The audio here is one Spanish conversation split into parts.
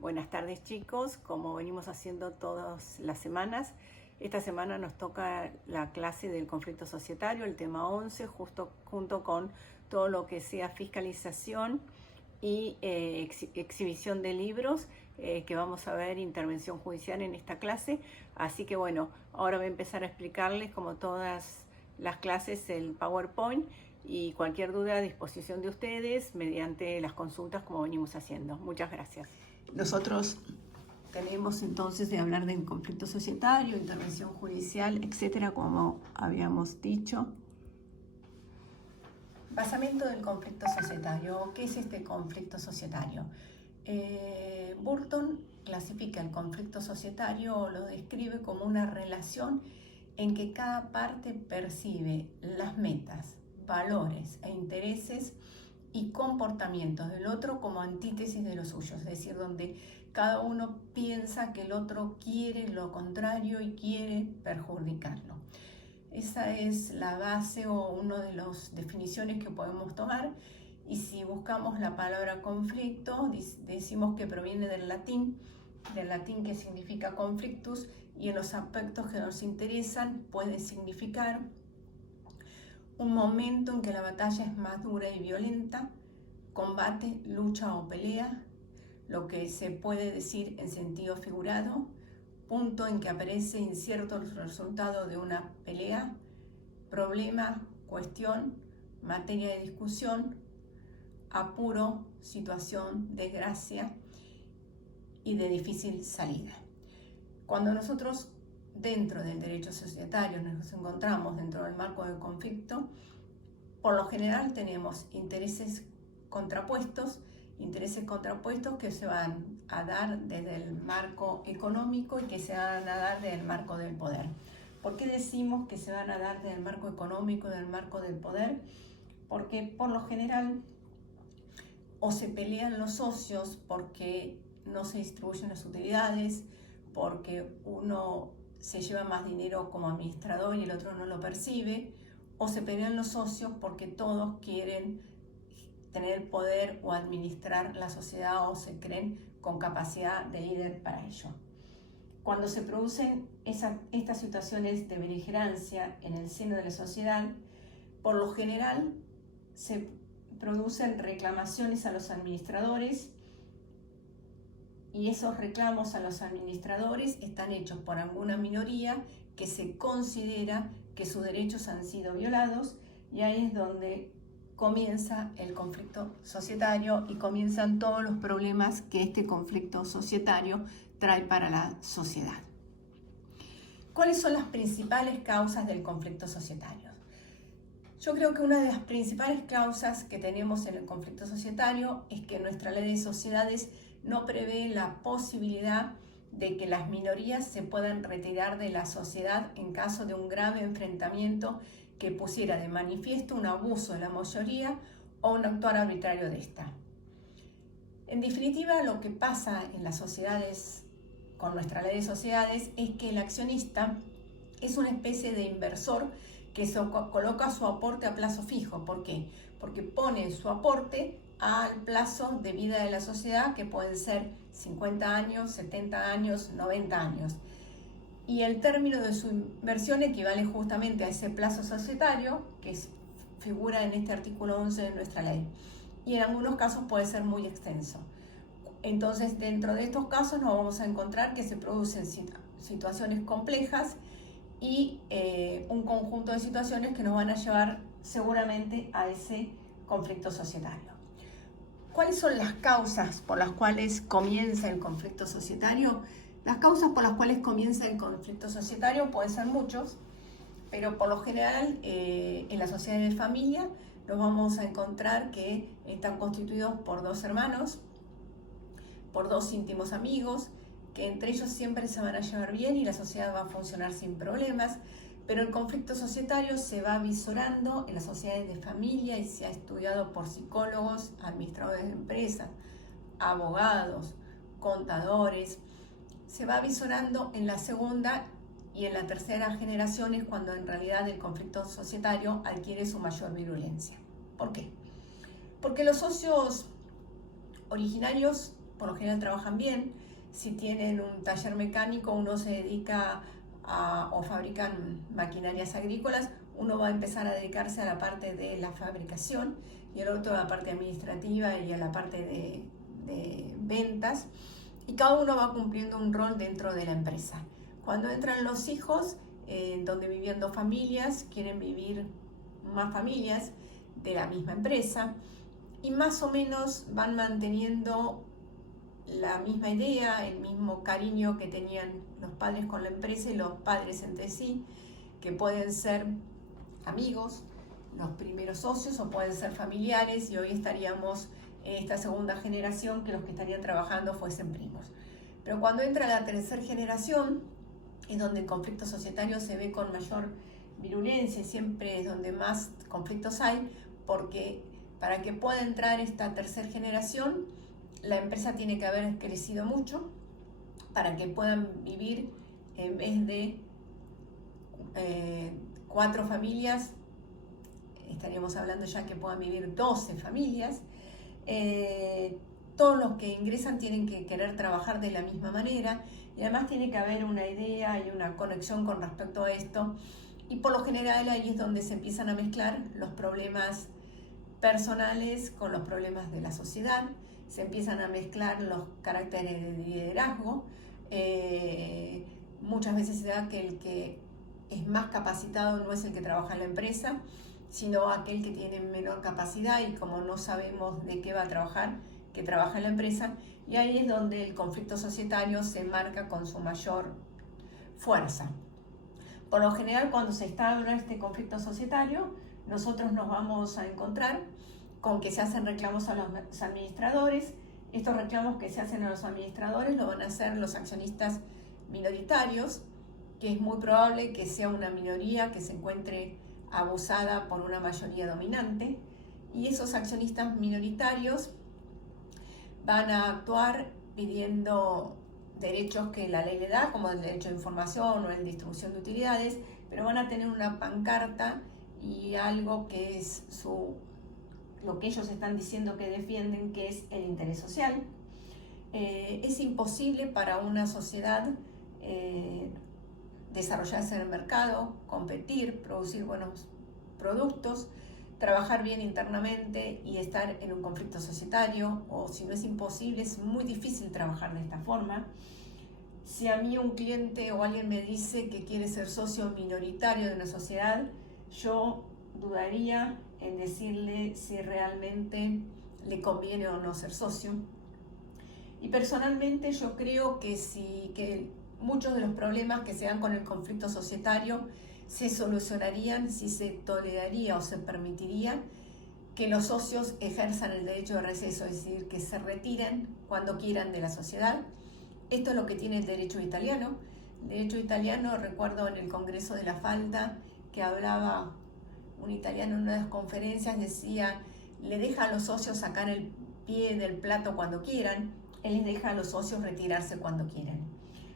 Buenas tardes chicos, como venimos haciendo todas las semanas, esta semana nos toca la clase del conflicto societario, el tema 11, junto con todo lo que sea fiscalización y exhibición de libros, que vamos a ver intervención judicial en esta clase. Así que bueno, ahora voy a empezar a explicarles como todas las clases el PowerPoint y cualquier duda a disposición de ustedes mediante las consultas como venimos haciendo. Muchas gracias. Nosotros tenemos entonces de hablar del conflicto societario, intervención judicial, etcétera, como habíamos dicho. Basamento del conflicto societario. ¿Qué es este conflicto societario? Burton clasifica el conflicto societario o lo describe como una relación en que cada parte percibe las metas, valores e intereses y comportamientos del otro como antítesis de los suyos, es decir, donde cada uno piensa que el otro quiere lo contrario y quiere perjudicarlo. Esa es la base o una de las definiciones que podemos tomar, y si buscamos la palabra conflicto, decimos que proviene del latín que significa conflictus, y en los aspectos que nos interesan puede significar un momento en que la batalla es más dura y violenta, combate, lucha o pelea, lo que se puede decir en sentido figurado, punto en que aparece incierto el resultado de una pelea, problema, cuestión, materia de discusión, apuro, situación, desgracia y de difícil salida. Cuando nosotros dentro del derecho societario nos encontramos dentro del marco del conflicto, por lo general tenemos intereses contrapuestos que se van a dar desde el marco económico y que se van a dar desde el marco del poder. ¿Por qué decimos que se van a dar desde el marco económico y del marco del poder? Porque por lo general o se pelean los socios porque no se distribuyen las utilidades, porque uno se lleva más dinero como administrador y el otro no lo percibe, o se pelean los socios porque todos quieren tener el poder o administrar la sociedad o se creen con capacidad de líder para ello. Cuando se producen estas situaciones de beligerancia en el seno de la sociedad, por lo general se producen reclamaciones a los administradores, y esos reclamos a los administradores están hechos por alguna minoría que se considera que sus derechos han sido violados, y ahí es donde comienza el conflicto societario y comienzan todos los problemas que este conflicto societario trae para la sociedad. ¿Cuáles son las principales causas del conflicto societario? Yo creo que una de las principales causas que tenemos en el conflicto societario es que nuestra ley de sociedades no prevé la posibilidad de que las minorías se puedan retirar de la sociedad en caso de un grave enfrentamiento que pusiera de manifiesto un abuso de la mayoría o un actuar arbitrario de esta. En definitiva, lo que pasa en las sociedades con nuestra ley de sociedades es que el accionista es una especie de inversor que coloca su aporte a plazo fijo. ¿Por qué? Porque pone su aporte al plazo de vida de la sociedad, que pueden ser 50 años, 70 años, 90 años. Y el término de su inversión equivale justamente a ese plazo societario que figura en este artículo 11 de nuestra ley. Y en algunos casos puede ser muy extenso. Entonces, dentro de estos casos nos vamos a encontrar que se producen situaciones complejas y un conjunto de situaciones que nos van a llevar seguramente a ese conflicto societario. ¿Cuáles son las causas por las cuales comienza el conflicto societario? Las causas por las cuales comienza el conflicto societario pueden ser muchos, pero por lo general en la sociedad de familia nos vamos a encontrar que están constituidos por dos hermanos, por dos íntimos amigos, que entre ellos siempre se van a llevar bien y la sociedad va a funcionar sin problemas. Pero el conflicto societario se va visorando en las sociedades de familia y se ha estudiado por psicólogos, administradores de empresas, abogados, contadores. Se va visorando en la segunda y en la tercera generaciones, cuando en realidad el conflicto societario adquiere su mayor virulencia. ¿Por qué? Porque los socios originarios por lo general trabajan bien. Si tienen un taller mecánico, uno se dedica o fabrican maquinarias agrícolas, uno va a empezar a dedicarse a la parte de la fabricación y el otro a la parte administrativa y a la parte de ventas, y cada uno va cumpliendo un rol dentro de la empresa. Cuando entran los hijos, donde vivían 2 familias, quieren vivir más familias de la misma empresa, y más o menos van manteniendo la misma idea, el mismo cariño que tenían los padres con la empresa y los padres entre sí, que pueden ser amigos, los primeros socios, o pueden ser familiares, y hoy estaríamos en esta segunda generación que los que estarían trabajando fuesen primos. Pero cuando entra la tercera generación, es donde el conflicto societario se ve con mayor virulencia, siempre es donde más conflictos hay, porque para que pueda entrar esta tercera generación, la empresa tiene que haber crecido mucho para que puedan vivir, en vez de 4 familias, estaríamos hablando ya que puedan vivir 12 familias. Todos los que ingresan tienen que querer trabajar de la misma manera, y además tiene que haber una idea y una conexión con respecto a esto, y por lo general ahí es donde se empiezan a mezclar los problemas personales con los problemas de la sociedad, se empiezan a mezclar los caracteres de liderazgo. Muchas veces se da que el que es más capacitado no es el que trabaja en la empresa, sino aquel que tiene menor capacidad, y como no sabemos de qué va a trabajar, que trabaja en la empresa, y ahí es donde el conflicto societario se marca con su mayor fuerza. Por lo general, cuando se instaura este conflicto societario, nosotros nos vamos a encontrar con que se hacen reclamos a los administradores. Estos reclamos que se hacen a los administradores lo van a hacer los accionistas minoritarios, que es muy probable que sea una minoría que se encuentre abusada por una mayoría dominante, y esos accionistas minoritarios van a actuar pidiendo derechos que la ley le da, como el derecho de información o el de distribución de utilidades, pero van a tener una pancarta y algo que es lo que ellos están diciendo que defienden, que es el interés social. Es imposible para una sociedad desarrollarse en el mercado, competir, producir buenos productos, trabajar bien internamente y estar en un conflicto societario, o si no es imposible, es muy difícil trabajar de esta forma. Si a mí un cliente o alguien me dice que quiere ser socio minoritario de una sociedad, yo dudaría en decirle si realmente le conviene o no ser socio. Y personalmente yo creo que muchos de los problemas que se dan con el conflicto societario se solucionarían si se toleraría o se permitiría que los socios ejerzan el derecho de receso, es decir, que se retiren cuando quieran de la sociedad. Esto es lo que tiene el derecho italiano. El derecho italiano, recuerdo en el Congreso de la Falda, que hablaba un italiano en una de las conferencias, decía, le deja a los socios sacar el pie del plato cuando quieran, él les deja a los socios retirarse cuando quieran.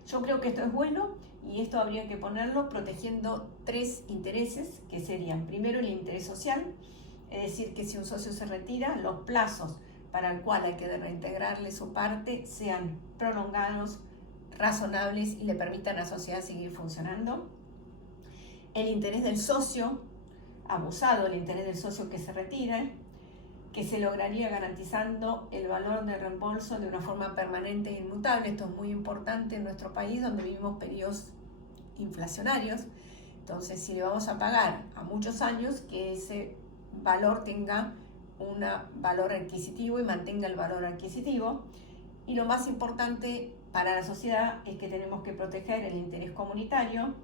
Yo creo que esto es bueno, y esto habría que ponerlo protegiendo 3 intereses, que serían, primero, el interés social, es decir, que si un socio se retira, los plazos para el cual hay que reintegrarle su parte sean prolongados, razonables y le permitan a la sociedad seguir funcionando. El interés del socio abusado, el interés del socio que se retira, que se lograría garantizando el valor de reembolso de una forma permanente e inmutable. Esto es muy importante en nuestro país, donde vivimos periodos inflacionarios. Entonces, si le vamos a pagar a muchos años, que ese valor tenga un valor adquisitivo y mantenga el valor adquisitivo. Y lo más importante para la sociedad es que tenemos que proteger el interés comunitario,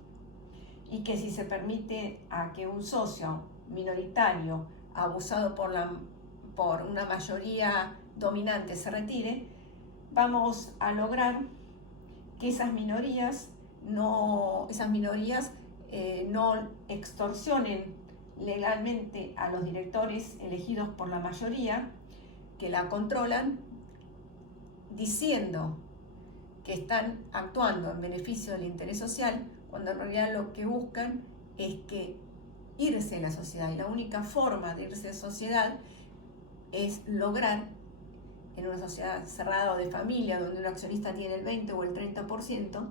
y que si se permite a que un socio minoritario abusado por una mayoría dominante se retire, vamos a lograr que esas minorías no extorsionen legalmente a los directores elegidos por la mayoría, que la controlan, diciendo que están actuando en beneficio del interés social, cuando en realidad lo que buscan es que irse de la sociedad, y la única forma de irse de sociedad es lograr en una sociedad cerrada o de familia, donde un accionista tiene el 20 o el 30%,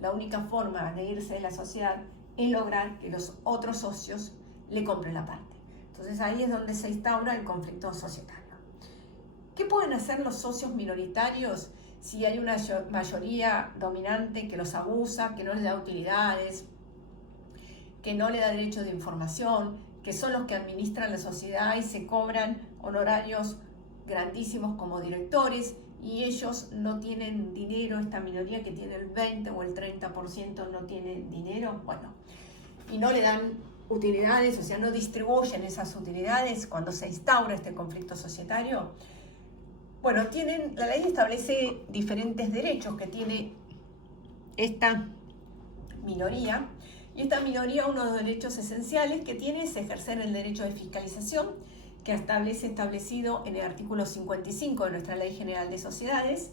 la única forma de irse de la sociedad es lograr que los otros socios le compren la parte. Entonces ahí es donde se instaura el conflicto societario. ¿Qué pueden hacer los socios minoritarios si hay una mayoría dominante que los abusa, que no les da utilidades, que no le da derecho de información, que son los que administran la sociedad y se cobran honorarios grandísimos como directores y ellos no tienen dinero? Esta minoría que tiene el 20 o el 30% no tiene dinero, bueno, y no le dan utilidades, o sea, no distribuyen esas utilidades cuando se instaura este conflicto societario. Bueno, la ley establece diferentes derechos que tiene esta minoría, y esta minoría, uno de los derechos esenciales que tiene es ejercer el derecho de fiscalización, que establecido en el artículo 55 de nuestra Ley General de Sociedades,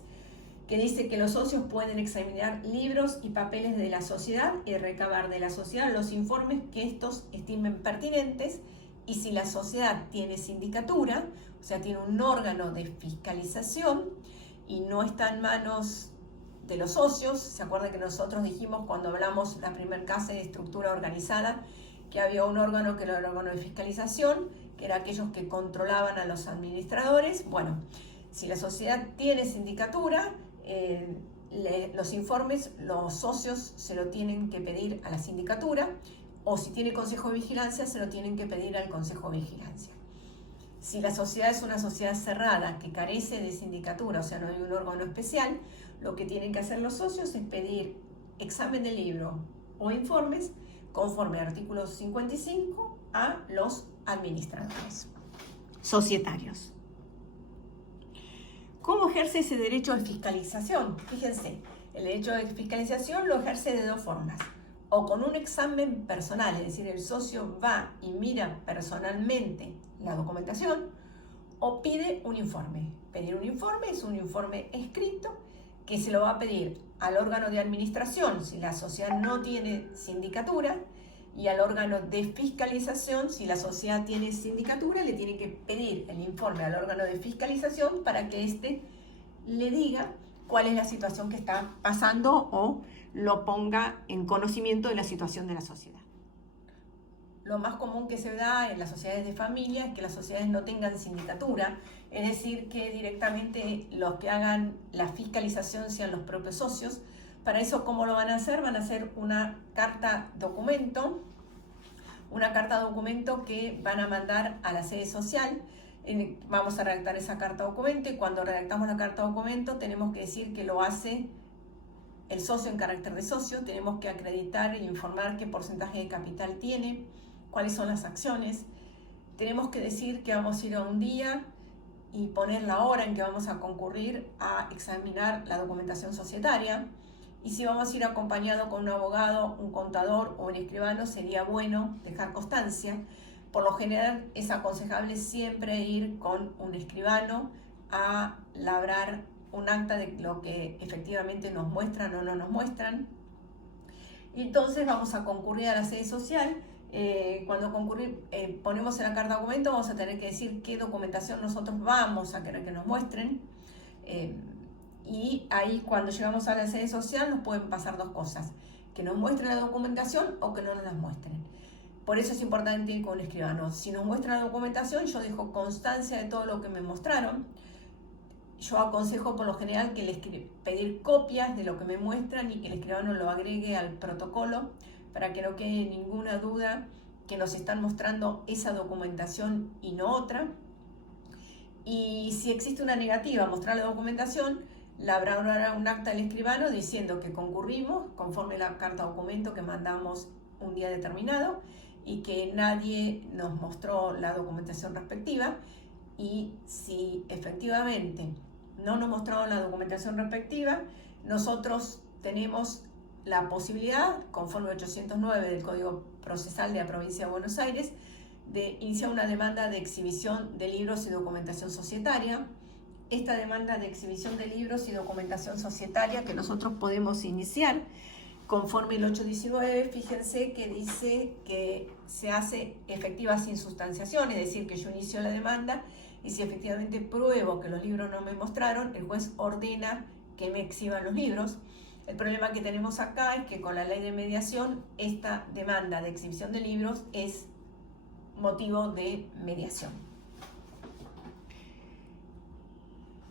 que dice que los socios pueden examinar libros y papeles de la sociedad y recabar de la sociedad los informes que estos estimen pertinentes, y si la sociedad tiene sindicatura, o sea, tiene un órgano de fiscalización y no está en manos de los socios. ¿Se acuerdan que nosotros dijimos cuando hablamos la primera clase de estructura organizada que había un órgano que era el órgano de fiscalización, que era aquellos que controlaban a los administradores? Bueno, si la sociedad tiene sindicatura, los informes los socios se lo tienen que pedir a la sindicatura, o si tiene consejo de vigilancia se lo tienen que pedir al consejo de vigilancia. Si la sociedad es una sociedad cerrada que carece de sindicatura, o sea, no hay un órgano especial, lo que tienen que hacer los socios es pedir examen de libro o informes conforme al artículo 55 a los administradores societarios. ¿Cómo ejerce ese derecho de fiscalización? Fíjense, el derecho de fiscalización lo ejerce de dos formas: o con un examen personal, es decir, el socio va y mira personalmente la documentación, o pide un informe. Pedir un informe es un informe escrito que se lo va a pedir al órgano de administración si la sociedad no tiene sindicatura, y al órgano de fiscalización si la sociedad tiene sindicatura. Le tiene que pedir el informe al órgano de fiscalización para que éste le diga cuál es la situación que está pasando o lo ponga en conocimiento de la situación de la sociedad. Lo más común que se da en las sociedades de familia es que las sociedades no tengan sindicatura, es decir, que directamente los que hagan la fiscalización sean los propios socios. Para eso, ¿cómo lo van a hacer? Van a hacer una carta documento que van a mandar a la sede social. Vamos a redactar esa carta documento, y cuando redactamos la carta documento tenemos que decir que lo hace el socio en carácter de socio. Tenemos que acreditar e informar qué porcentaje de capital tiene, cuáles son las acciones. Tenemos que decir que vamos a ir a un día y poner la hora en que vamos a concurrir a examinar la documentación societaria. Y si vamos a ir acompañado con un abogado, un contador o un escribano, sería bueno dejar constancia. Por lo general es aconsejable siempre ir con un escribano a labrar un acta de lo que efectivamente nos muestran o no nos muestran. Y entonces vamos a concurrir a la sede social. Cuando ponemos en la carta documento, vamos a tener que decir qué documentación nosotros vamos a querer que nos muestren. Y ahí, cuando llegamos a la sede social, nos pueden pasar dos cosas: que nos muestren la documentación o que no nos las muestren. Por eso es importante ir con un escribano. Si nos muestran la documentación, yo dejo constancia de todo lo que me mostraron. Yo aconsejo por lo general que pedir copias de lo que me muestran y que el escribano lo agregue al protocolo para que no quede ninguna duda que nos están mostrando esa documentación y no otra. Y si existe una negativa a mostrar la documentación, labrará un acta al escribano diciendo que concurrimos conforme a la carta documento que mandamos un día determinado y que nadie nos mostró la documentación respectiva. Y si efectivamente no nos mostraron la documentación respectiva, nosotros tenemos la posibilidad, conforme 809 del Código Procesal de la Provincia de Buenos Aires, de iniciar una demanda de exhibición de libros y documentación societaria. Esta demanda de exhibición de libros y documentación societaria que nosotros podemos iniciar conforme el 819, fíjense que dice que se hace efectiva sin sustanciación, es decir, que yo inicio la demanda y si efectivamente pruebo que los libros no me mostraron, el juez ordena que me exhiban los libros. El problema que tenemos acá es que con la ley de mediación, esta demanda de exhibición de libros es motivo de mediación.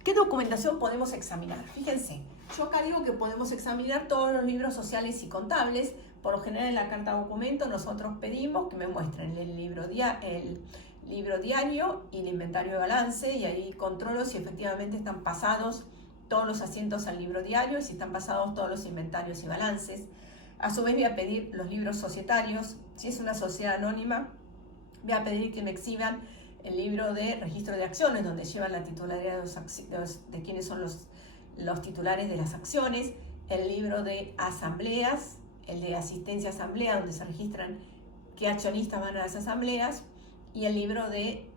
¿Qué documentación podemos examinar? Fíjense, yo acá digo que podemos examinar todos los libros sociales y contables. Por lo general en la carta documento nosotros pedimos que me muestren el libro diario y el inventario de balance, y ahí controlo si efectivamente están pasados todos los asientos al libro diario y si están pasados todos los inventarios y balances. A su vez voy a pedir los libros societarios. Si es una sociedad anónima, voy a pedir que me exhiban el libro de registro de acciones, donde llevan la titularidad de quiénes son los titulares de las acciones, el libro de asambleas, el de asistencia a asamblea, donde se registran qué accionistas van a las asambleas, y el libro de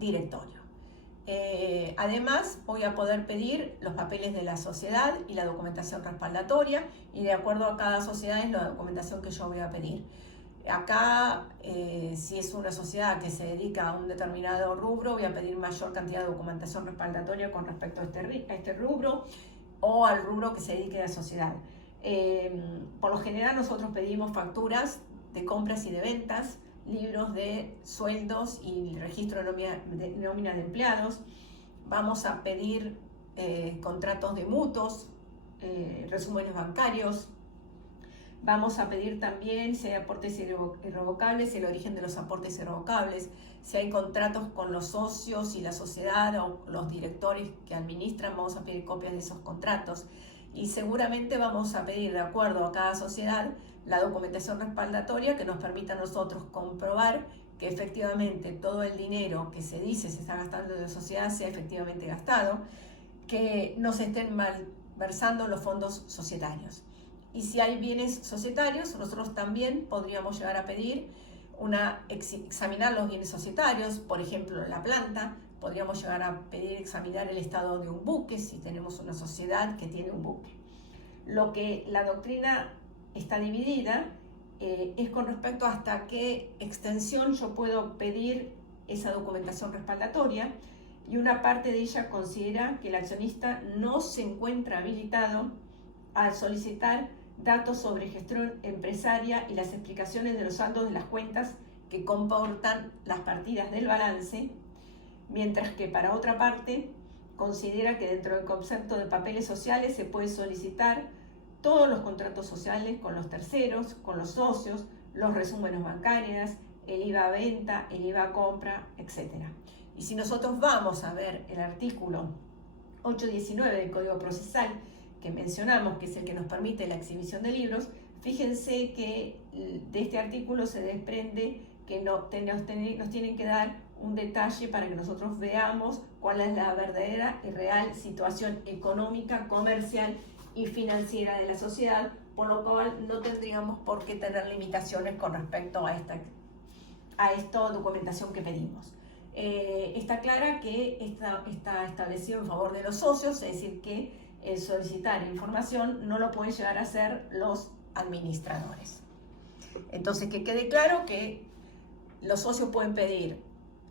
directorio. Además, voy a poder pedir los papeles de la sociedad y la documentación respaldatoria, y de acuerdo a cada sociedad es la documentación que yo voy a pedir. Acá, si es una sociedad que se dedica a un determinado rubro, voy a pedir mayor cantidad de documentación respaldatoria con respecto a este rubro o al rubro que se dedique a la sociedad. Por lo general nosotros pedimos facturas de compras y de ventas, libros de sueldos y registro de nómina de empleados. Vamos a pedir contratos de mutuos, resúmenes bancarios. Vamos a pedir también si hay aportes irrevocables, el origen de los aportes irrevocables, si hay contratos con los socios y la sociedad o los directores que administran, vamos a pedir copias de esos contratos. Y seguramente vamos a pedir, de acuerdo a cada sociedad, la documentación respaldatoria que nos permita a nosotros comprobar que efectivamente todo el dinero que se dice se está gastando de la sociedad sea efectivamente gastado, que no se estén malversando los fondos societarios. Y si hay bienes societarios, nosotros también podríamos llegar a pedir examinar los bienes societarios, por ejemplo, la planta. Podríamos llegar a pedir examinar el estado de un buque, si tenemos una sociedad que tiene un buque. Lo que la doctrina está dividida es con respecto a hasta qué extensión yo puedo pedir esa documentación respaldatoria, y una parte de ella considera que el accionista no se encuentra habilitado a solicitar datos sobre gestión empresaria y las explicaciones de los saldos de las cuentas que comportan las partidas del balance, mientras que para otra parte considera que dentro del concepto de papeles sociales se puede solicitar todos los contratos sociales con los terceros, con los socios, los resúmenes bancarios, el IVA a venta, el IVA a compra, etc. Y si nosotros vamos a ver el artículo 819 del Código Procesal, que mencionamos, que es el que nos permite la exhibición de libros, fíjense que de este artículo se desprende que nos tienen que dar un detalle para que nosotros veamos cuál es la verdadera y real situación económica, comercial y financiera de la sociedad, por lo cual no tendríamos por qué tener limitaciones con respecto a esta documentación que pedimos. Está clara que está establecido en favor de los socios, es decir, que el solicitar información no lo pueden llegar a hacer los administradores. Entonces, que quede claro que los socios pueden pedir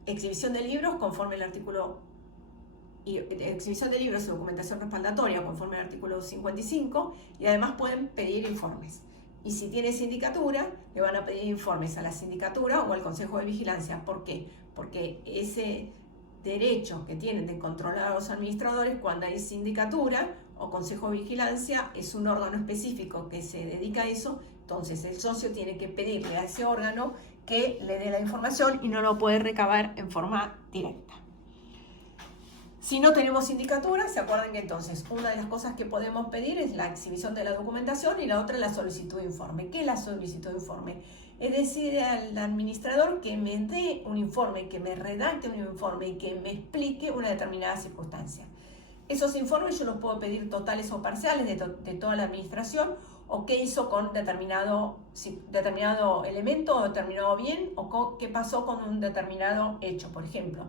exhibición de libros conforme al artículo, exhibición de libros y documentación respaldatoria conforme al artículo 55, y además pueden pedir informes. Y si tiene sindicatura, le van a pedir informes a la sindicatura o al Consejo de Vigilancia. ¿Por qué? Porque ese derecho que tienen de controlar a los administradores cuando hay sindicatura o Consejo de Vigilancia es un órgano específico que se dedica a eso. Entonces el socio tiene que pedirle a ese órgano que le dé la información y no lo puede recabar en forma directa. Si no tenemos sindicatura, se acuerdan que entonces una de las cosas que podemos pedir es la exhibición de la documentación y la otra la solicitud de informe. ¿Qué es la solicitud de informe? Es decir, al administrador que me dé un informe, que me redacte un informe y que me explique una determinada circunstancia. Esos informes yo los puedo pedir totales o parciales de toda la administración, o qué hizo con determinado elemento o determinado bien, o qué pasó con un determinado hecho. Por ejemplo,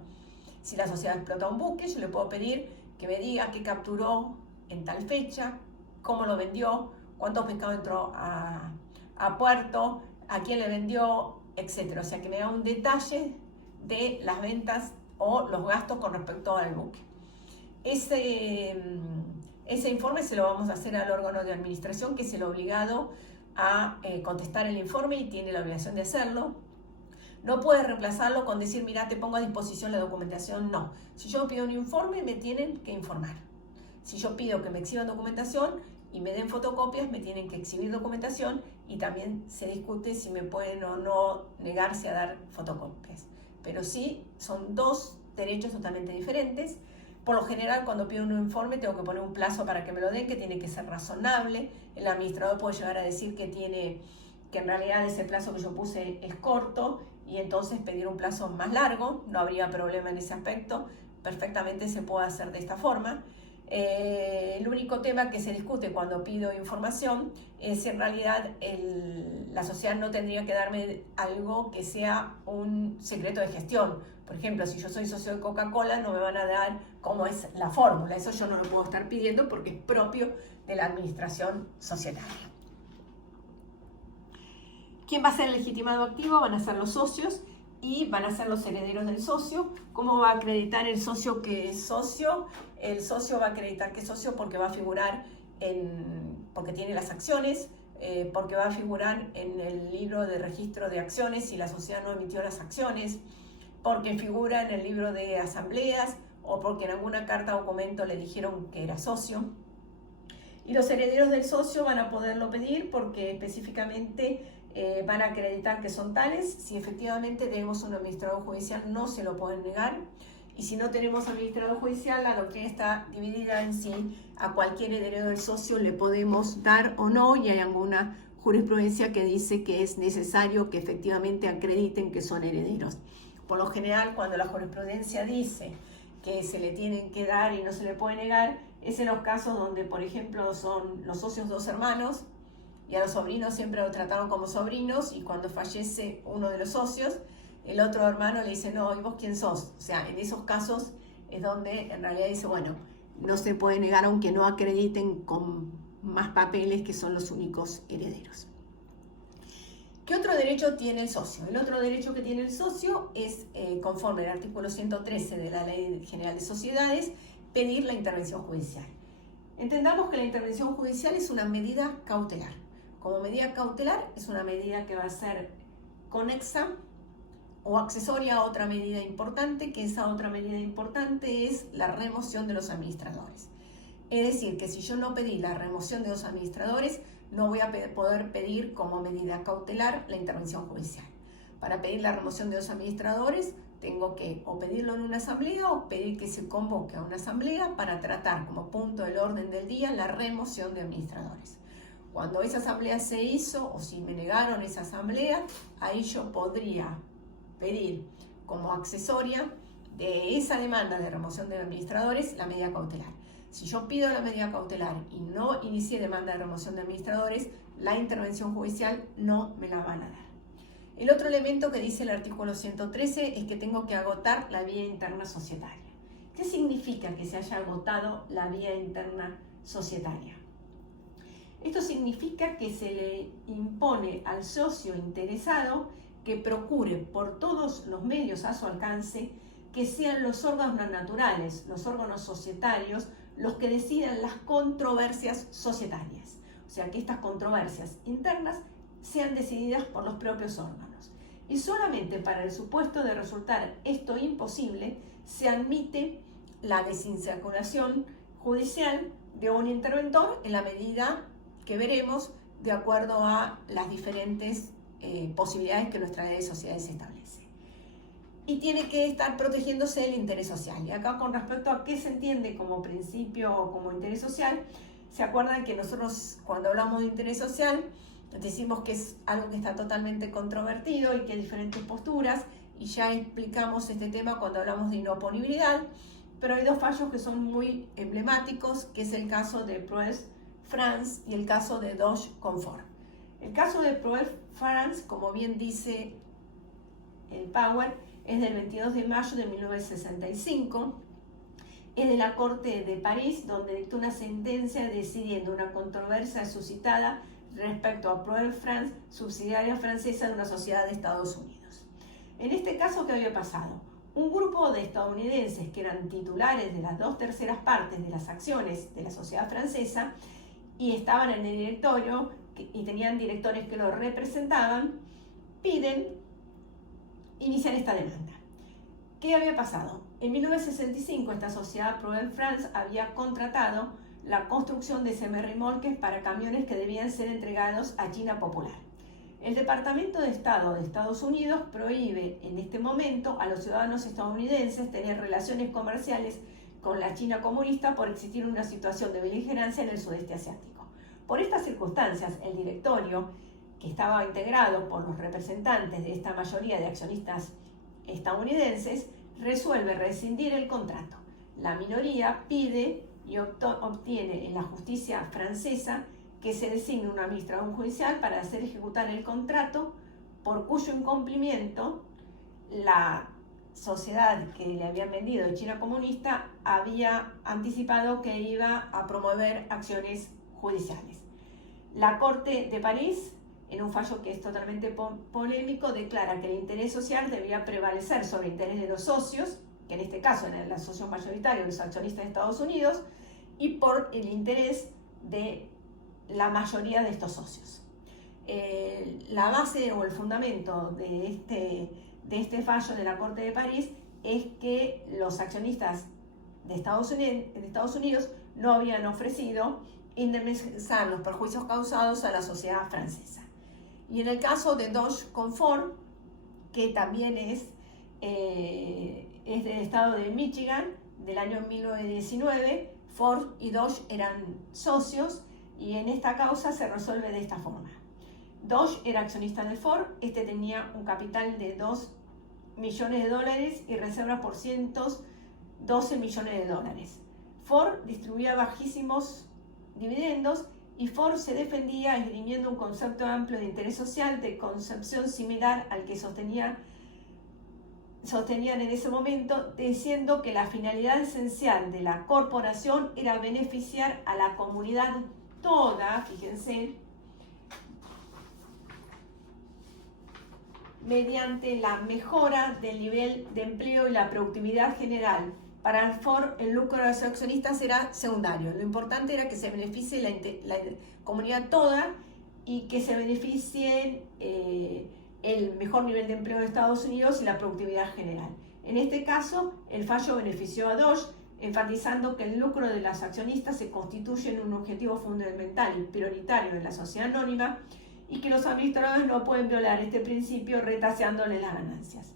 si la sociedad explota un buque, yo le puedo pedir que me diga qué capturó en tal fecha, cómo lo vendió, cuánto pescado entró a puerto, a quién le vendió, etc. O sea, que me da un detalle de las ventas o los gastos con respecto al buque. Ese informe se lo vamos a hacer al órgano de administración, que es el obligado a contestar el informe y tiene la obligación de hacerlo. No puede reemplazarlo con decir, mira, te pongo a disposición la documentación. No. Si yo pido un informe, me tienen que informar. Si yo pido que me exhiban documentación y me den fotocopias, me tienen que exhibir documentación, y también se discute si me pueden o no negarse a dar fotocopias. Pero sí, son dos derechos totalmente diferentes. Por lo general, cuando pido un informe, tengo que poner un plazo para que me lo den, que tiene que ser razonable. El administrador puede llegar a decir que en realidad ese plazo que yo puse es corto, y entonces pedir un plazo más largo. No habría problema en ese aspecto. Perfectamente se puede hacer de esta forma. El único tema que se discute cuando pido información es si en realidad la sociedad no tendría que darme algo que sea un secreto de gestión. Por ejemplo, si yo soy socio de Coca-Cola, no me van a dar cómo es la fórmula. Eso yo no lo puedo estar pidiendo porque es propio de la administración societaria. ¿Quién va a ser el legitimado activo? Van a ser los socios y van a ser los herederos del socio. ¿Cómo va a acreditar el socio que es socio? El socio va a acreditar que es socio porque va a figurar porque tiene las acciones, porque va a figurar en el libro de registro de acciones si la sociedad no emitió las acciones, porque figura en el libro de asambleas, o porque en alguna carta o documento le dijeron que era socio. Y los herederos del socio van a poderlo pedir porque específicamente van a acreditar que son tales. Si efectivamente tenemos un administrador judicial, no se lo pueden negar. Y si no tenemos administrador judicial, la doctrina está dividida en si a cualquier heredero del socio le podemos dar o no, y hay alguna jurisprudencia que dice que es necesario que efectivamente acrediten que son herederos. Por lo general, cuando la jurisprudencia dice que se le tienen que dar y no se le puede negar, es en los casos donde, por ejemplo, son los socios dos hermanos, y a los sobrinos siempre lo trataron como sobrinos, y cuando fallece uno de los socios, el otro hermano le dice, no, ¿y vos quién sos? O sea, en esos casos es donde en realidad dice, bueno, no se puede negar aunque no acrediten con más papeles que son los únicos herederos. ¿Qué otro derecho tiene el socio? El otro derecho que tiene el socio es, conforme al artículo 113 de la Ley General de Sociedades, pedir la intervención judicial. Entendamos que la intervención judicial es una medida cautelar. Como medida cautelar es una medida que va a ser conexa o accesoria a otra medida importante, que esa otra medida importante es la remoción de los administradores. Es decir, que si yo no pedí la remoción de los administradores, no voy a poder pedir como medida cautelar la intervención judicial. Para pedir la remoción de los administradores, tengo que o pedirlo en una asamblea o pedir que se convoque a una asamblea para tratar como punto del orden del día la remoción de administradores. Cuando esa asamblea se hizo, o si me negaron esa asamblea, ahí yo podría pedir como accesoria de esa demanda de remoción de administradores la medida cautelar. Si yo pido la medida cautelar y no inicié demanda de remoción de administradores, la intervención judicial no me la van a dar. El otro elemento que dice el artículo 113 es que tengo que agotar la vía interna societaria. ¿Qué significa que se haya agotado la vía interna societaria? Esto significa que se le impone al socio interesado que procure por todos los medios a su alcance que sean los órganos naturales, los órganos societarios, los que decidan las controversias societarias. O sea, que estas controversias internas sean decididas por los propios órganos. Y solamente para el supuesto de resultar esto imposible, se admite la desinsaculación judicial de un interventor en la medida que veremos de acuerdo a las diferentes posibilidades que nuestra ley de sociedades establece. Y tiene que estar protegiéndose del interés social. Y acá, con respecto a qué se entiende como principio o como interés social, se acuerdan que nosotros, cuando hablamos de interés social, decimos que es algo que está totalmente controvertido y que hay diferentes posturas, y ya explicamos este tema cuando hablamos de inoponibilidad, pero hay dos fallos que son muy emblemáticos, que es el caso de Pruels-France y el caso de Dodge-Confort. El caso de Pruels-France, como bien dice el Power, es del 22 de mayo de 1965, es de la Corte de París, donde dictó una sentencia decidiendo una controversia suscitada respecto a Pruels-France, subsidiaria francesa de una sociedad de Estados Unidos. En este caso, ¿qué había pasado? un grupo de estadounidenses que eran titulares de las 2/3 partes de las acciones de la sociedad francesa y estaban en el directorio y tenían directores que lo representaban, piden iniciar esta demanda. ¿Qué había pasado? En 1965 esta sociedad Prodel France había contratado la construcción de semirremolques para camiones que debían ser entregados a China Popular. El Departamento de Estado de Estados Unidos prohíbe en este momento a los ciudadanos estadounidenses tener relaciones comerciales con la China comunista por existir una situación de beligerancia en el sudeste asiático. Por estas circunstancias, el directorio, que estaba integrado por los representantes de esta mayoría de accionistas estadounidenses, resuelve rescindir el contrato. La minoría pide y obtiene en la justicia francesa que se designe un administrador judicial para hacer ejecutar el contrato, por cuyo incumplimiento la sociedad que le habían vendido de China comunista había anticipado que iba a promover acciones judiciales. La Corte de París, en un fallo que es totalmente polémico, declara que el interés social debía prevalecer sobre el interés de los socios, que en este caso eran los socios mayoritarios, los accionistas de Estados Unidos, y por el interés de la mayoría de estos socios. La base o el fundamento de este fallo de la Corte de París es que los accionistas de Estados Unidos no habían ofrecido indemnizar los perjuicios causados a la sociedad francesa. Y en el caso de Dodge con Ford, que también es del estado de Michigan, del año 1919, Ford y Dodge eran socios y en esta causa se resuelve de esta forma. Dodge era accionista de Ford, este tenía un capital de $2 millones y reservas por $112 millones. Ford distribuía bajísimos dividendos y Ford se defendía esgrimiendo un concepto amplio de interés social de concepción similar al que sostenían en ese momento, diciendo que la finalidad esencial de la corporación era beneficiar a la comunidad toda, fíjense, mediante la mejora del nivel de empleo y la productividad general. Para Ford, el lucro de los accionistas era secundario. Lo importante era que se beneficie la comunidad toda y que se beneficien el mejor nivel de empleo de Estados Unidos y la productividad general. En este caso, el fallo benefició a Dodge, enfatizando que el lucro de los accionistas se constituye en un objetivo fundamental y prioritario de la sociedad anónima y que los administradores no pueden violar este principio retaseándoles las ganancias.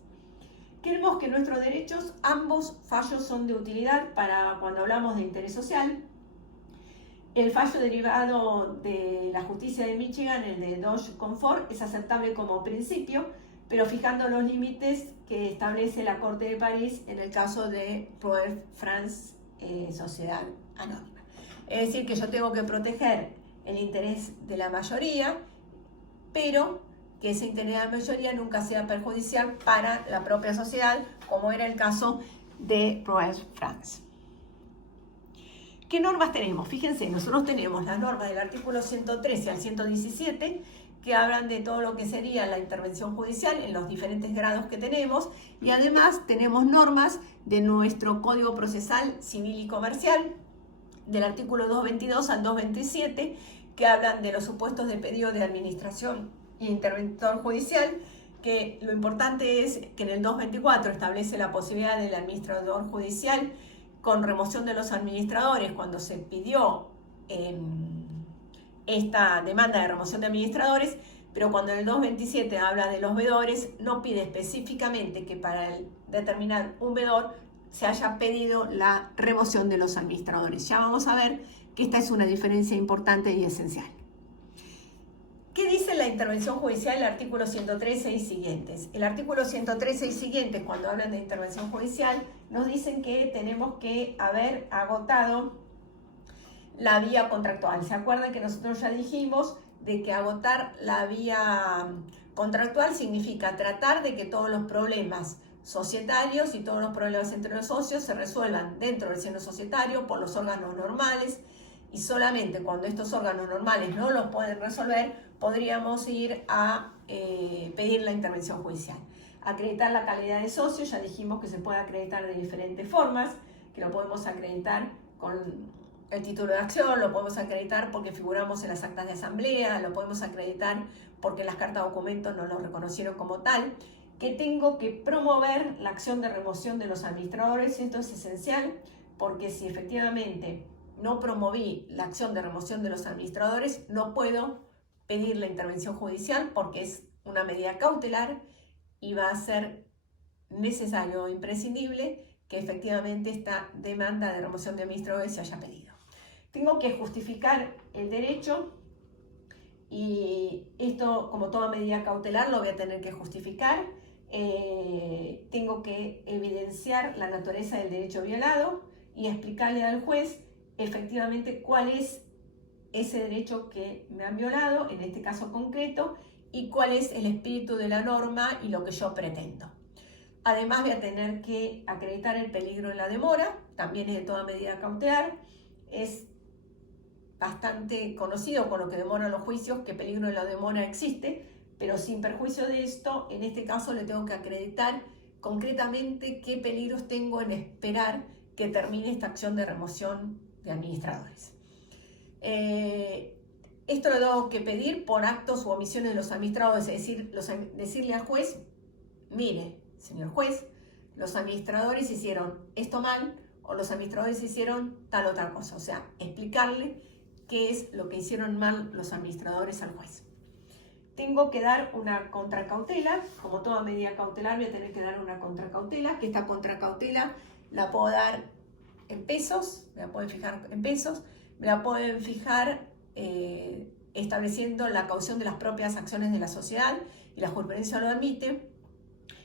Creemos que nuestros derechos, ambos fallos son de utilidad para cuando hablamos de interés social. El fallo derivado de la justicia de Michigan, el de Dodge con Ford, es aceptable como principio, pero fijando los límites que establece la Corte de París en el caso de Prodel France, Sociedad Anónima. Es decir, que yo tengo que proteger el interés de la mayoría, pero que ese interés de la mayoría nunca sea perjudicial para la propia sociedad, como era el caso de Prodel France. ¿Qué normas tenemos? Fíjense, nosotros tenemos las normas del artículo 113 al 117, que hablan de todo lo que sería la intervención judicial en los diferentes grados que tenemos, y además tenemos normas de nuestro Código Procesal Civil y Comercial, del artículo 222 al 227, que hablan de los supuestos de pedido de administración e interventor judicial, que lo importante es que en el 224 establece la posibilidad del administrador judicial con remoción de los administradores cuando se pidió esta demanda de remoción de administradores, pero cuando en el 227 habla de los veedores, no pide específicamente que para determinar un veedor se haya pedido la remoción de los administradores. Ya vamos a ver que esta es una diferencia importante y esencial. ¿Qué dice la intervención judicial, el artículo 113 y siguientes? El artículo 113 y siguientes, cuando hablan de intervención judicial, nos dicen que tenemos que haber agotado la vía contractual. ¿Se acuerdan que nosotros ya dijimos de que agotar la vía contractual significa tratar de que todos los problemas societarios y todos los problemas entre los socios se resuelvan dentro del seno societario por los órganos normales, y solamente cuando estos órganos normales no los pueden resolver podríamos ir a pedir la intervención judicial. Acreditar la calidad de socio, ya dijimos que se puede acreditar de diferentes formas, que lo podemos acreditar con el título de acción, lo podemos acreditar porque figuramos en las actas de asamblea, lo podemos acreditar porque las cartas de documentos no lo reconocieron como tal, que tengo que promover la acción de remoción de los administradores. Esto es esencial porque si efectivamente no promoví la acción de remoción de los administradores, no puedo pedir la intervención judicial porque es una medida cautelar y va a ser necesario o imprescindible que efectivamente esta demanda de remoción de administradores se haya pedido. Tengo que justificar el derecho y esto, como toda medida cautelar, lo voy a tener que justificar. Tengo que evidenciar la naturaleza del derecho violado y explicarle al juez efectivamente cuál es ese derecho que me han violado, en este caso concreto, y cuál es el espíritu de la norma y lo que yo pretendo. Además voy a tener que acreditar el peligro en la demora, también es de toda medida cautelar. Es bastante conocido con lo que demoran los juicios que peligro en la demora existe, pero sin perjuicio de esto, en este caso le tengo que acreditar concretamente qué peligros tengo en esperar que termine esta acción de remoción de administradores. Esto lo tengo que pedir por actos u omisiones de los administradores, es decir, decirle al juez, mire, señor juez, los administradores hicieron esto mal o los administradores hicieron tal otra cosa, o sea, explicarle qué es lo que hicieron mal los administradores al juez. Tengo que dar una contracautela, como toda medida cautelar voy a tener que dar una contracautela, que esta contracautela la puedo dar en pesos, me la pueden fijar en pesos, me la pueden fijar estableciendo la caución de las propias acciones de la sociedad y la jurisprudencia lo admite,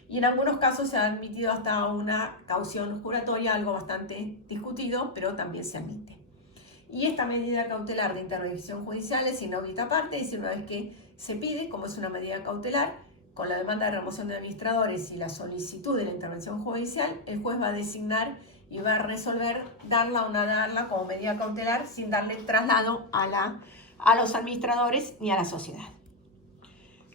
y en algunos casos se ha admitido hasta una caución juratoria, algo bastante discutido, pero también se admite. Y esta medida cautelar de intervención judicial es inaudita aparte, es decir, una vez que se pide, como es una medida cautelar, con la demanda de remoción de administradores y la solicitud de la intervención judicial, el juez va a designar y va a resolver darla o no darla como medida cautelar sin darle traslado a los administradores ni a la sociedad.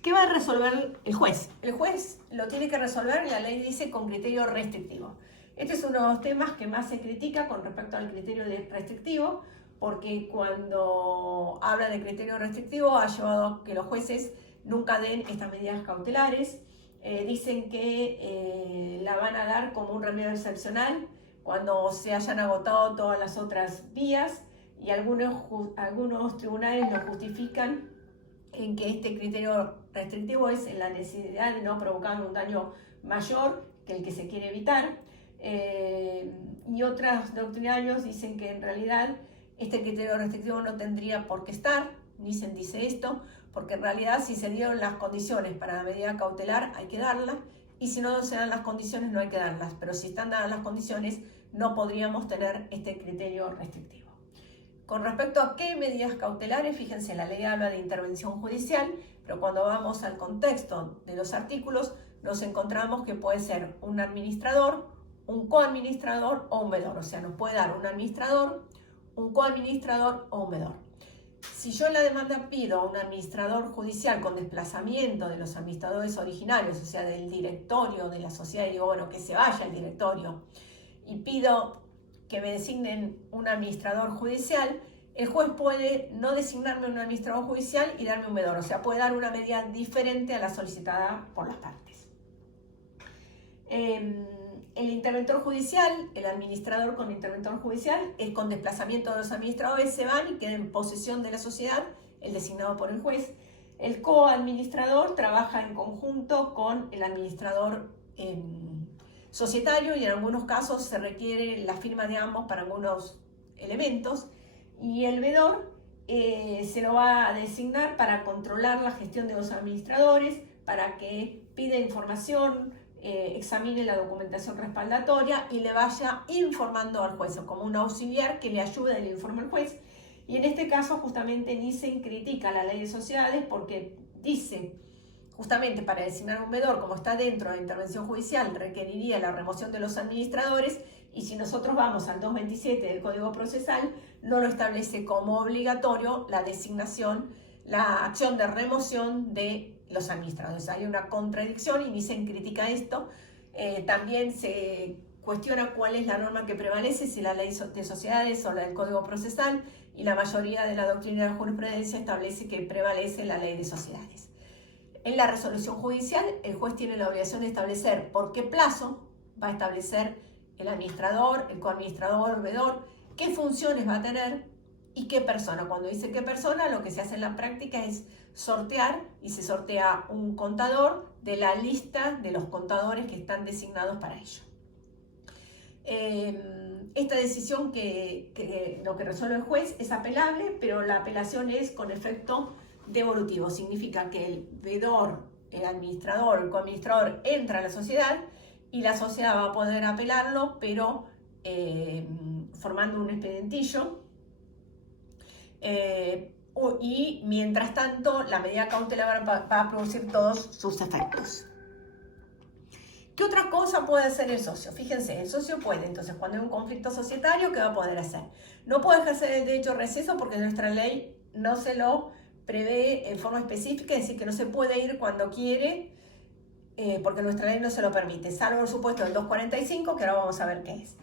¿Qué va a resolver el juez? El juez lo tiene que resolver, la ley dice, con criterio restrictivo. Este es uno de los temas que más se critica con respecto al criterio restrictivo, porque cuando habla de criterio restrictivo ha llevado a que los jueces nunca den estas medidas cautelares. Dicen que la van a dar como un remedio excepcional cuando se hayan agotado todas las otras vías, y algunos tribunales lo justifican en que este criterio restrictivo es en la necesidad de no provocar un daño mayor que el que se quiere evitar. Y otros doctrinarios dicen que en realidad este criterio restrictivo no tendría por qué estar, dice esto, porque en realidad si se dieron las condiciones para la medida cautelar hay que darla, y si no se dan las condiciones no hay que darlas, pero si están dadas las condiciones no podríamos tener este criterio restrictivo. Con respecto a qué medidas cautelares, fíjense, la ley habla de intervención judicial, pero cuando vamos al contexto de los artículos nos encontramos que puede ser un administrador, un coadministrador o un vedor, o sea, nos puede dar un administrador, un coadministrador o un vedor. Si yo en la demanda pido a un administrador judicial con desplazamiento de los administradores originarios, o sea, del directorio de la sociedad, y digo, bueno, que se vaya el directorio, y pido que me designen un administrador judicial, el juez puede no designarme un administrador judicial y darme un vedor, o sea, puede dar una medida diferente a la solicitada por las partes. El interventor judicial, el administrador con interventor judicial, es con desplazamiento de los administradores, se van y quedan en posesión de la sociedad, el designado por el juez. El coadministrador trabaja en conjunto con el administrador societario, y en algunos casos se requiere la firma de ambos para algunos elementos, y el vedor se lo va a designar para controlar la gestión de los administradores, para que pida información, examine la documentación respaldatoria y le vaya informando al juez, o como un auxiliar que le ayude y le informe al juez. Y en este caso justamente Nissen critica la ley de sociedades porque dice, justamente para designar un vedor, como está dentro de la intervención judicial, requeriría la remoción de los administradores, y si nosotros vamos al 227 del Código Procesal, no lo establece como obligatorio la designación, la acción de remoción de los administradores. Hay una contradicción y Nissen critica esto. También se cuestiona cuál es la norma que prevalece, si la ley de sociedades o la del Código Procesal, y la mayoría de la doctrina de la jurisprudencia establece que prevalece la ley de sociedades. En la resolución judicial, el juez tiene la obligación de establecer por qué plazo va a establecer el administrador, el coadministrador, veedor, qué funciones va a tener y qué persona. Cuando dice qué persona, lo que se hace en la práctica es sortear, y se sortea un contador de la lista de los contadores que están designados para ello. Esta decisión que lo que resuelve el juez es apelable, pero la apelación es con efecto devolutivo. Significa que el veedor, el administrador, el coadministrador entra a la sociedad y la sociedad va a poder apelarlo, pero formando un expedientillo. Y mientras tanto, la medida cautelar va a producir todos sus efectos. ¿Qué otra cosa puede hacer el socio? Fíjense, el socio puede, entonces, cuando hay un conflicto societario, ¿qué va a poder hacer? No puede ejercer el derecho de receso porque nuestra ley no se lo prevé en forma específica, es decir, que no se puede ir cuando quiere, porque nuestra ley no se lo permite, salvo el supuesto del 245, que ahora vamos a ver qué es.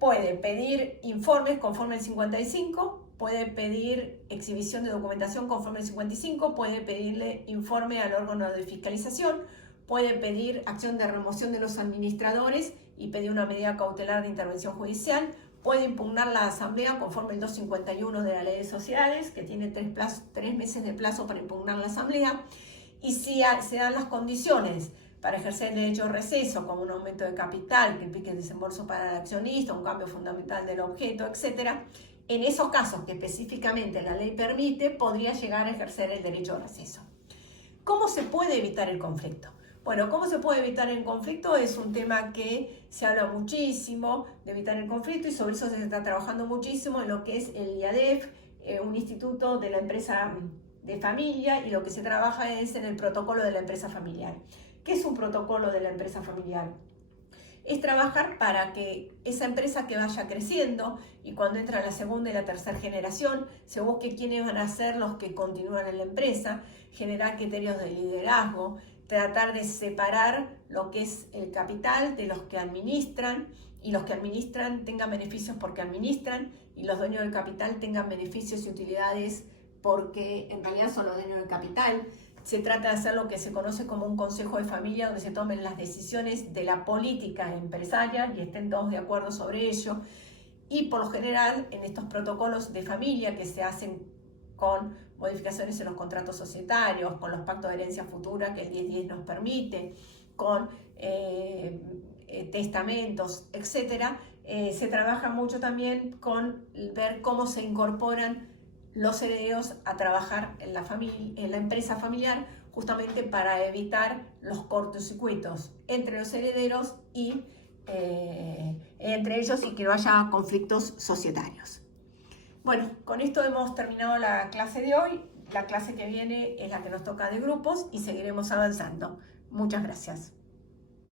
Puede pedir informes conforme al 55, puede pedir exhibición de documentación conforme al 55, puede pedirle informe al órgano de fiscalización, puede pedir acción de remoción de los administradores y pedir una medida cautelar de intervención judicial, puede impugnar la asamblea conforme al 251 de la ley de sociedades, que tiene 3 meses de plazo para impugnar la asamblea, y si se dan las condiciones para ejercer el derecho de receso, como un aumento de capital que implique el desembolso para el accionista, un cambio fundamental del objeto, etc., en esos casos que específicamente la ley permite, podría llegar a ejercer el derecho de receso. ¿Cómo se puede evitar el conflicto? Bueno, ¿cómo se puede evitar el conflicto? Es un tema que se habla muchísimo de evitar el conflicto, y sobre eso se está trabajando muchísimo en lo que es el IADEF, un instituto de la empresa de familia, y lo que se trabaja es en el protocolo de la empresa familiar. ¿Qué es un protocolo de la empresa familiar? Es trabajar para que esa empresa que vaya creciendo, y cuando entra la segunda y la tercera generación, se busque quiénes van a ser los que continúan en la empresa, generar criterios de liderazgo, tratar de separar lo que es el capital de los que administran, y los que administran tengan beneficios porque administran, y los dueños del capital tengan beneficios y utilidades porque en realidad son los dueños del capital. Se trata de hacer lo que se conoce como un consejo de familia, donde se tomen las decisiones de la política empresaria y estén todos de acuerdo sobre ello. Y por lo general, en estos protocolos de familia que se hacen con modificaciones en los contratos societarios, con los pactos de herencia futura que el 1010 nos permite, con testamentos, etc., se trabaja mucho también con ver cómo se incorporan los herederos a trabajar en la empresa familiar, justamente para evitar los cortocircuitos entre los herederos y entre ellos, y que no haya conflictos societarios. Bueno, con esto hemos terminado la clase de hoy. La clase que viene es la que nos toca de grupos y seguiremos avanzando. Muchas gracias.